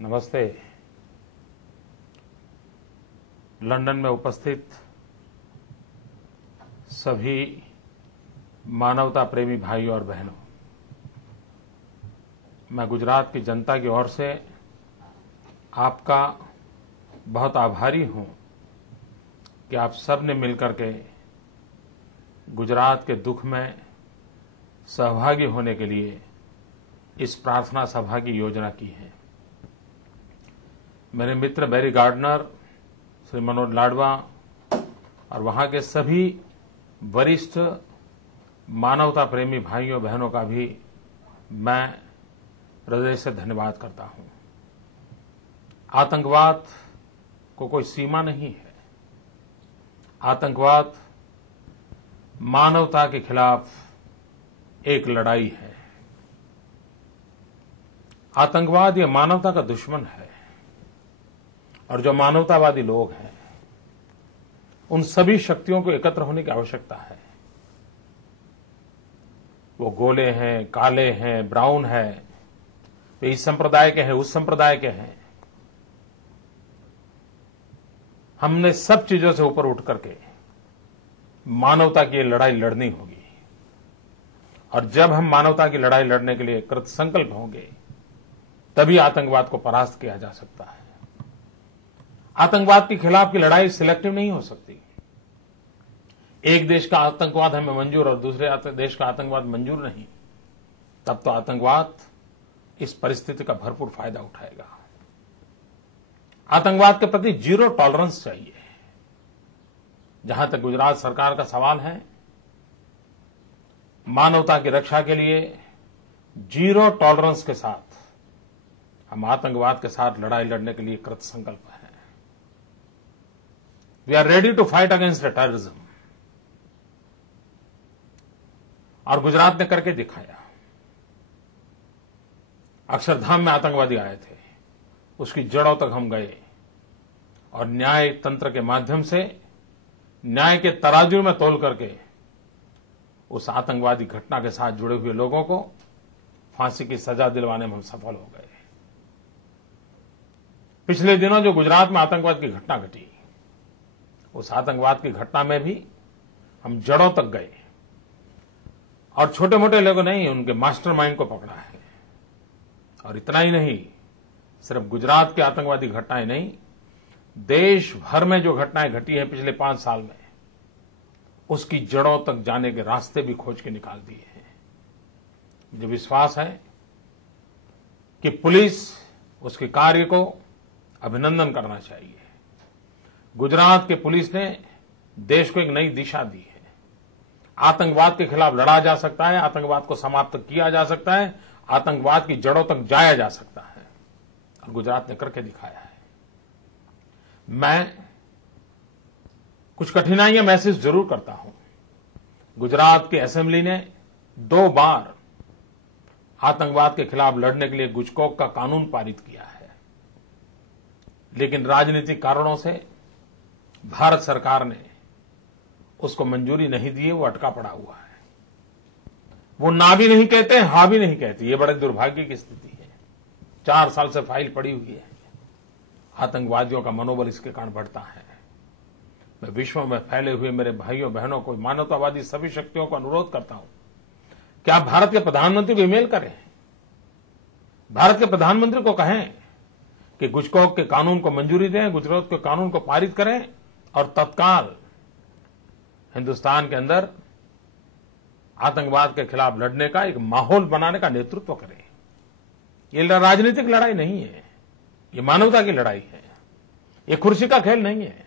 नमस्ते। लंदन में उपस्थित सभी मानवता प्रेमी भाइयों और बहनों, मैं गुजरात की जनता की ओर से आपका बहुत आभारी हूं कि आप सब ने मिलकर के गुजरात के दुख में सहभागी होने के लिए इस प्रार्थना सभा की योजना की है। मेरे मित्र बैरी गार्डनर, श्री मनोज लाडवा और वहां के सभी वरिष्ठ मानवता प्रेमी भाइयों बहनों का भी मैं हृदय से धन्यवाद करता हूं। आतंकवाद को कोई सीमा नहीं है। आतंकवाद मानवता के खिलाफ एक लड़ाई है। आतंकवाद ये मानवता का दुश्मन है और जो मानवतावादी लोग हैं उन सभी शक्तियों को एकत्र होने की आवश्यकता है। वो गोले हैं, काले हैं, ब्राउन है, वे इस संप्रदाय के हैं, उस संप्रदाय के हैं। हमने सब चीजों से ऊपर उठ करके मानवता की लड़ाई लड़नी होगी और जब हम मानवता की लड़ाई लड़ने के लिए कृत संकल्प होंगे तभी आतंकवाद को परास्त किया जा सकता है। आतंकवाद के खिलाफ की लड़ाई सिलेक्टिव नहीं हो सकती। एक देश का आतंकवाद हमें मंजूर और दूसरे देश का आतंकवाद मंजूर नहीं, तब तो आतंकवाद इस परिस्थिति का भरपूर फायदा उठाएगा। आतंकवाद के प्रति जीरो टॉलरेंस चाहिए। जहां तक गुजरात सरकार का सवाल है, मानवता की रक्षा के लिए जीरो टॉलरेंस के साथ हम आतंकवाद के साथ लड़ाई लड़ने के लिए कृत संकल्प हैं। We are ready to fight against the terrorism. और गुजरात ने करके दिखाया। अक्षरधाम में आतंकवादी आए थे, उसकी जड़ों तक हम गए और न्याय तंत्र के माध्यम से न्याय के तराजू में तोल करके उस आतंकवादी घटना के साथ जुड़े हुए लोगों को फांसी की सजा दिलवाने में हम सफल हो गए। पिछले दिनों जो गुजरात में आतंकवाद की घटना घटी, उस आतंकवाद की घटना में भी हम जड़ों तक गए और छोटे मोटे लोगों नहीं, उनके मास्टरमाइंड को पकड़ा है। और इतना ही नहीं, सिर्फ गुजरात की आतंकवादी घटनाएं नहीं, देश भर में जो घटनाएं घटी हैं पिछले 5 साल में, उसकी जड़ों तक जाने के रास्ते भी खोज के निकाल दिए हैं। मुझे विश्वास है कि पुलिस उसके कार्य को अभिनंदन करना चाहिए। गुजरात के पुलिस ने देश को एक नई दिशा दी है। आतंकवाद के खिलाफ लड़ा जा सकता है, आतंकवाद को समाप्त किया जा सकता है, आतंकवाद की जड़ों तक जाया जा सकता है और गुजरात ने करके दिखाया है। मैं कुछ कठिनाइयां महसूस जरूर करता हूं। गुजरात की असेंबली ने 2 बार आतंकवाद के खिलाफ लड़ने के लिए गुजकोक का कानून पारित किया है, लेकिन राजनीतिक कारणों से भारत सरकार ने उसको मंजूरी नहीं दी है। वो अटका पड़ा हुआ है। वो ना भी नहीं कहते, हां भी नहीं कहते। ये बड़े दुर्भाग्य की स्थिति है। 4 साल से फाइल पड़ी हुई है। आतंकवादियों का मनोबल इसके कारण बढ़ता है। मैं विश्व में फैले हुए मेरे भाइयों बहनों को, मानवतावादी सभी शक्तियों को अनुरोध करता हूं कि आप भारत के प्रधानमंत्री को ईमेल करें, भारत के प्रधानमंत्री को कहें कि गुजकोक के कानून को मंजूरी दें, गुजरात के कानून को पारित करें और तत्काल हिंदुस्तान के अंदर आतंकवाद के खिलाफ लड़ने का एक माहौल बनाने का नेतृत्व करें। ये राजनीतिक लड़ाई नहीं है, ये मानवता की लड़ाई है। ये कुर्सी का खेल नहीं है,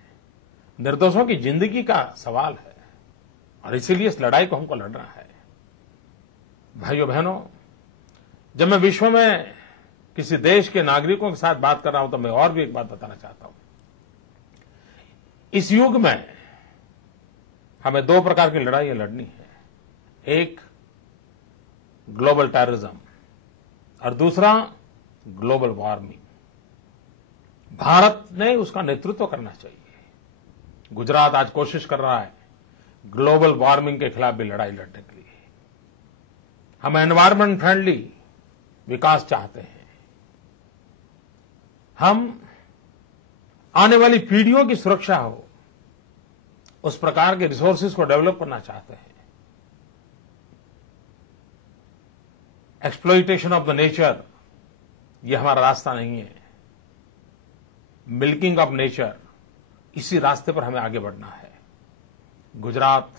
निर्दोषों की जिंदगी का सवाल है और इसीलिए इस लड़ाई को हमको लड़ना है। भाइयों बहनों, जब मैं विश्व में किसी देश के नागरिकों के साथ बात कर रहा हूं तो मैं और भी एक बात बताना चाहता हूं। इस युग में हमें 2 प्रकार की लड़ाई लड़नी है। एक ग्लोबल टेररिज्म और दूसरा ग्लोबल वार्मिंग। भारत ने उसका नेतृत्व करना चाहिए। गुजरात आज कोशिश कर रहा है ग्लोबल वार्मिंग के खिलाफ भी लड़ाई लड़ने के लिए। हम एनवायरमेंट फ्रेंडली विकास चाहते हैं। हम आने वाली पीढ़ियों की सुरक्षा हो, उस प्रकार के रिसोर्सेज को डेवलप करना चाहते हैं। एक्सप्लॉइटेशन ऑफ द नेचर, ये हमारा रास्ता नहीं है। मिल्किंग ऑफ नेचर, इसी रास्ते पर हमें आगे बढ़ना है। गुजरात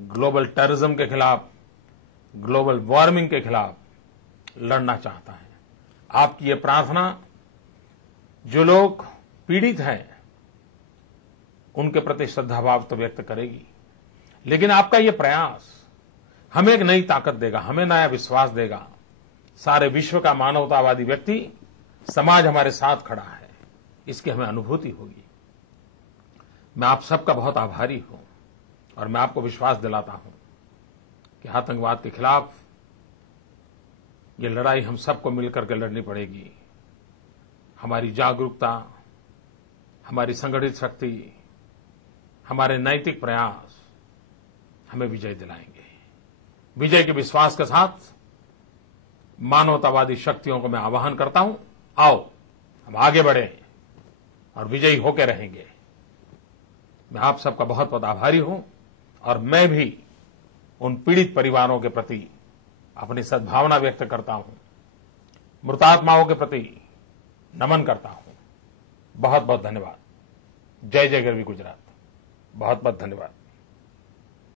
ग्लोबल टेररिज्म के खिलाफ, ग्लोबल वार्मिंग के खिलाफ लड़ना चाहता है। आपकी ये प्रार्थना जो लोग पीड़ित हैं उनके प्रति श्रद्धाभाव तो व्यक्त करेगी, लेकिन आपका ये प्रयास हमें एक नई ताकत देगा, हमें नया विश्वास देगा। सारे विश्व का मानवतावादी व्यक्ति समाज हमारे साथ खड़ा है, इसकी हमें अनुभूति होगी। मैं आप सबका बहुत आभारी हूं और मैं आपको विश्वास दिलाता हूं कि आतंकवाद के खिलाफ ये लड़ाई हम सबको मिलकर के लड़नी पड़ेगी। हमारी जागरूकता, हमारी संगठित शक्ति, हमारे नैतिक प्रयास हमें विजय दिलाएंगे। विजय के विश्वास के साथ मानवतावादी शक्तियों को मैं आह्वान करता हूं, आओ हम आगे बढ़ें और विजयी होकर रहेंगे। मैं आप सबका बहुत बहुत आभारी हूं और मैं भी उन पीड़ित परिवारों के प्रति अपनी सद्भावना व्यक्त करता हूं, मृतात्माओं के प्रति नमन करता हूं। बहुत बहुत धन्यवाद। जय जय गरवी गुजरात। बहुत बहुत धन्यवाद।